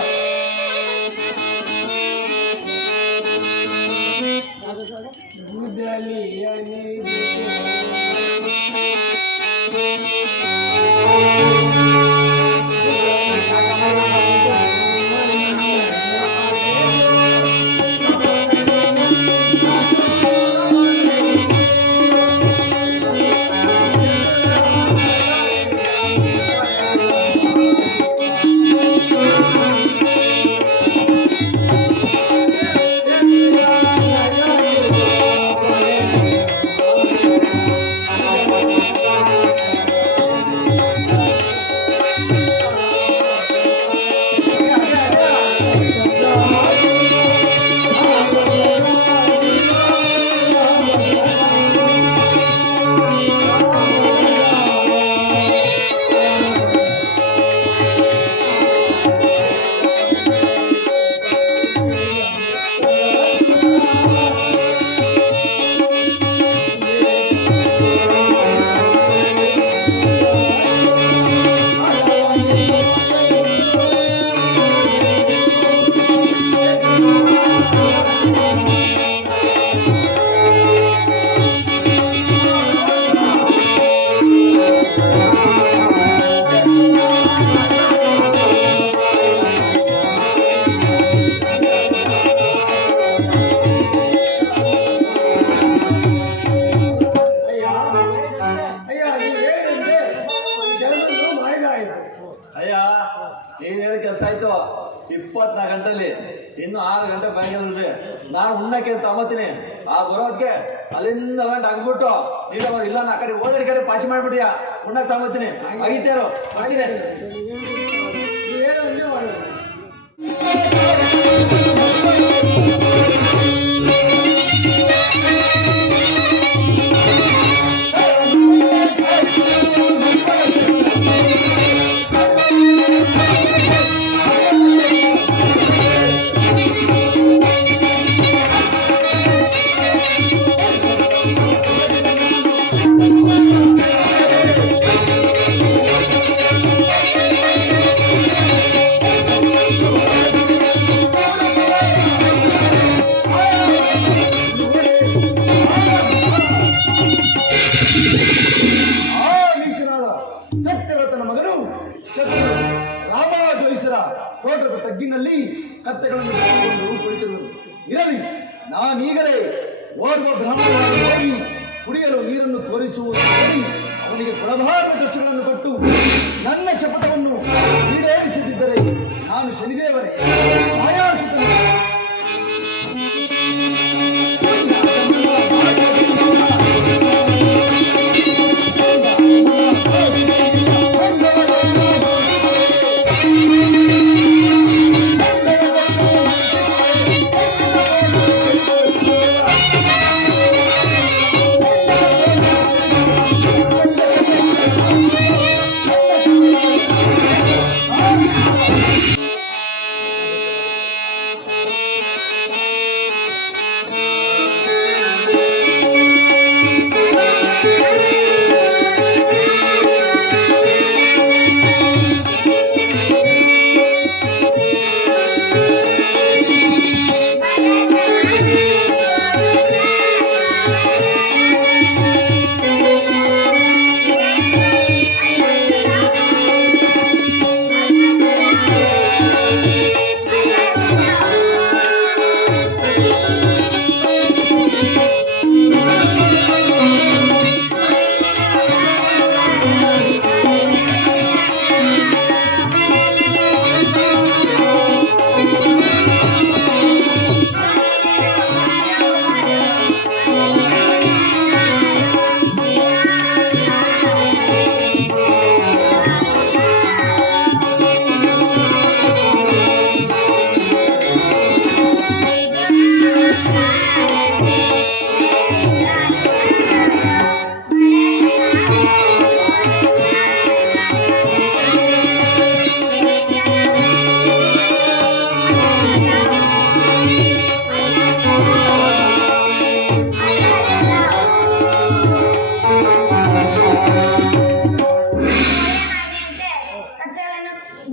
24 ಗಂಟೆಲಿ ಇನ್ನು 6 ಗಂಟೆ ಬಂದಿದೆ. ನಾನು ಉಣ್ಣಕ್ಕೆ ಅಂತ ತಮ್ಮತ್ತೀನಿ. ಆ ಬರೋದಕ್ಕೆ ಅಲ್ಲಿಂದ ಗಂಟೆ ಹಾಕ್ಬಿಟ್ಟು ಇಲ್ಲ ಇಲ್ಲ ನಾ ಕಡೆ ಓದಡಿ ಕಡೆ ಪಾಸಿ ಮಾಡ್ಬಿಟ್ಟಿಯಾ ಉಣ್ಣಕ್ಕೆ ತಮ್ಮತ್ತೀನಿ. ಆಗಿತ್ತೇರು ನೀವು ಹೇಳೋ ಒಂದೇ ಮಾಡೋದು. ಸತ್ಯವ್ರತನ ಮಗನು ಚತುರ ರಾಮ ಜೋಯಿಸರ ತೋಟದ ತಗ್ಗಿನಲ್ಲಿ ಕತ್ತೆಗಳನ್ನು ಕಟ್ಟಿಕೊಂಡು ಕುಳಿತಿರುವುದು. ಇರಲಿ, ನಾನೀಗಲೇ ಓರ್ವ ಬ್ರಾಹ್ಮಣನನ್ನು ನೋಡಿ ಕುಡಿಯಲು ನೀರನ್ನು ತೋರಿಸುವುದು ಅವನಿಗೆ ಕೊಡಬಾರದ ಕಷ್ಟಗಳನ್ನು ಕೊಟ್ಟು ನನ್ನ ಶಪಥವನ್ನು ಈಡೇರಿಸುತ್ತಿದ್ದರೆ ನಾನು ಶನಿದೇವರೇ ಛಾಯಾಸುತ್ತನೆ.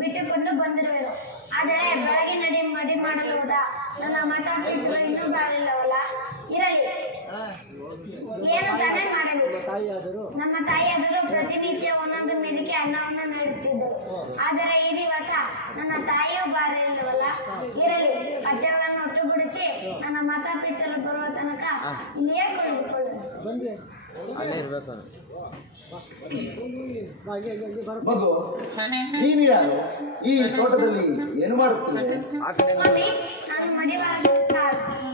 ಬಿಟ್ಟುಕೊಂಡು ಬಂದಿರುವೆವು. ಆದರೆ ಬೆಳಗ್ಗೆ ಮಡಿ ಮಾಡಲು ಹೋದ ನನ್ನ ಮಾತಾಪಿತರು ಇನ್ನೂ ಬರಲಿಲ್ಲವಲ್ಲ. ಇರಲಿ, ಏನು ತಾನೇ ಮಾಡಲಿ. ನಮ್ಮ ತಾಯಿಯಾದರೂ ಪ್ರತಿನಿತ್ಯ ಒಂದೊಂದು ಮೆದಿಕೆ ಅನ್ನವನ್ನು ನೀಡುತ್ತಿದ್ದರು. ಆದರೆ ಈ ದಿವಸ ನನ್ನ ತಾಯಿಯೂ ಬರಲಿಲ್ಲವಲ್ಲ. ಇರಲಿ, ಕತ್ತೆಗಳನ್ನು ಒಟ್ಟುಗೂಡಿಸಿ ನನ್ನ ಮಾತಾಪಿತರು ಬರುವ ತನಕ ಇಲ್ಲಿಯೇ ಕುಳಿತುಕೊಳ್ಳು. ಮಗು, ನೀನು ಯಾರು? ಈ ತೋಟದಲ್ಲಿ ಏನು ಮಾಡುತ್ತೀವಿ? ಸ್ವಾಮಿ, ನಾನು ಮಡಿವಾಳ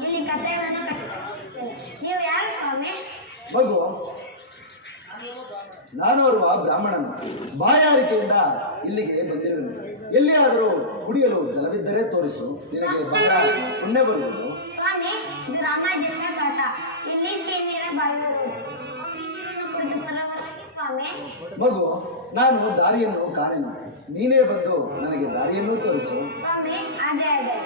ಇಲ್ಲಿ ಕಥೆಗಳನ್ನು ಕಟ್ಟುತ್ತೇನೆ. ನೀವು ಯಾರು ಸ್ವಾಮಿ? ಮಗು, ನಾನು ಓರ್ವ ಬ್ರಾಹ್ಮಣನು. ಬಾಯಾರಿಕೆಯಿಂದ ಇಲ್ಲಿಗೆ ಬಂದಿರುವೆನು. ಎಲ್ಲಿಯಾದರೂ ಕುಡಿಯಲು ಜಲವಿದ್ದರೆ ತೋರಿಸು, ನಿನಗೆ ಬಹಳ ಪುಣ್ಯ ಬರುವುದು. ಸ್ವಾಮಿ, ಇದು ರಾಮಾಜಿನ ತೋಟ. ಇಲ್ಲಿ ಸಿಹಿನೀರ ಬಾವಿರುವುದು. ನೀರನ್ನು ಕುಡಿದು ಬರುವವರೆಗೆ ಸ್ವಾಮಿ. ಮಗು, ನಾನು ದಾರಿಯನ್ನು ಕಾಣೆನು. ನೀನೇ ಬಂದು ನನಗೆ ದಾರಿಯನ್ನು ತೋರಿಸು. ಸ್ವಾಮಿ, ಅದೇ ಅದೇ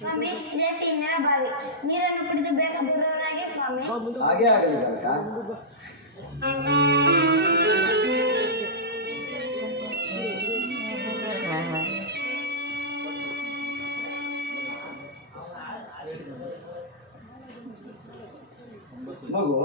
ಸ್ವಾಮಿ, ಇದೇ ಸಿಹಿನೀರ ಬಾವಿ. ನೀರನ್ನು ಕುಡಿದು ಬೇಗ ಬರುವವರೆಗೆ ಸ್ವಾಮಿ. ಹಾಗೆ ಆಗಲಿ ಬಾಲಕ. ಮಗು,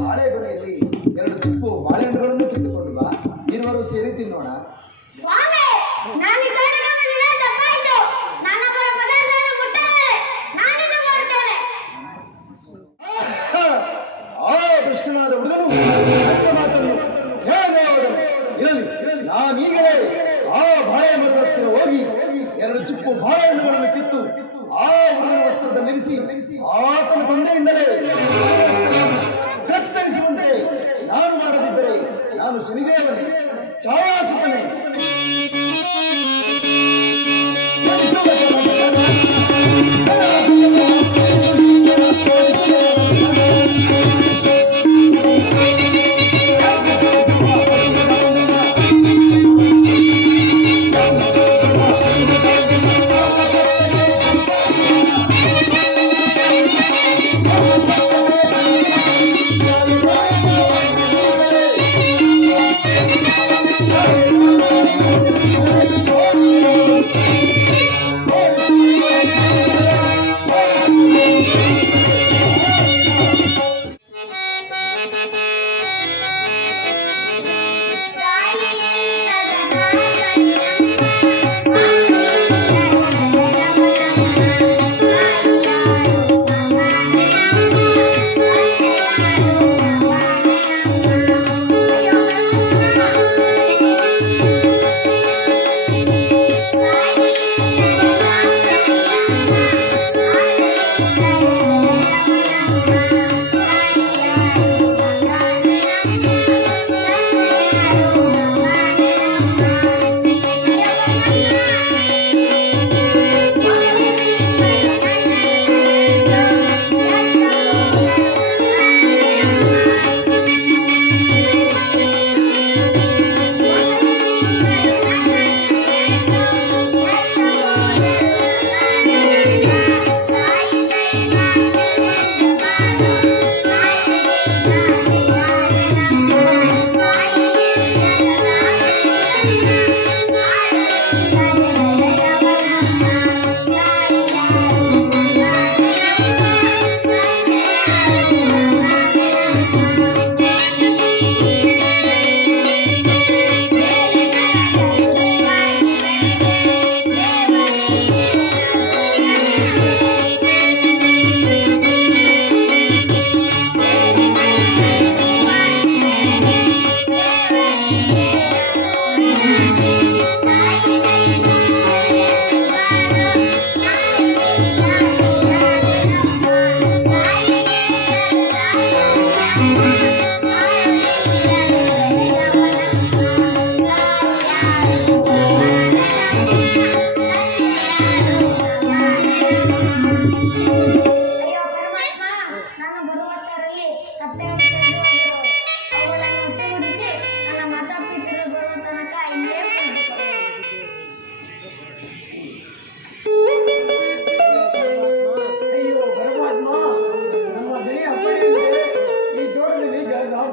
ಬಾಳೆಗೊನೆಯಲ್ಲಿ 2 ಚಿಪ್ಪು ಬಾಳೆಹಣ್ಣುಗಳನ್ನು ಕಿತ್ತುಕೊಂಡು ಬಾ, ಇರುವರು ಸೇರಿ ತಿನ್ನೋಣ. ಸ್ವಾಮಿ, ನಾನು ಈ ಕಡೆ ಬಂದಿಲ್ಲ, ತಪ್ಪಾಯ್ತು. ನಾನೊಬ್ಬರ ಪದಾರ್ಥವನ್ನು ಮುಟ್ಟಲಾರೆ. ನಾನಿದು ಮಾಡ್ತೇನೆ. ಆ ದುಷ್ಟನಾದ ಹುಡುಗನು ನನ್ನ ಮಾತನ್ನು ಹೇಗೆ ಹೋದನು? ಇರಲಿ, ನಾನೀಗಲೇ ಆ ಬಾಳೆ ಮರದ ಹತ್ತಿರ ಹೋಗಿ 2 ಚಿಪ್ಪು ಬಾಳೆಹಣ್ಣುಗಳನ್ನು ಕಿತ್ತು ಆ ಹುಡುಗನ ವಸ್ತ್ರದಲ್ಲಿರಿಸಿ ಆತನ ತಂದೆಯಿಂದಲೇ ಕತ್ತರಿಸುವಂತೆ ನಾನು ಮಾಡದಿದ್ದರೆ ನಾನು ಶನಿದೇವನೇ, ಛಾಯಾಸುತನೇ.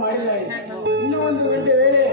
ಮಾಡಿಲ್ಲ. ಇನ್ನೂ 1 ಗಂಟೆ ವೇಳೆ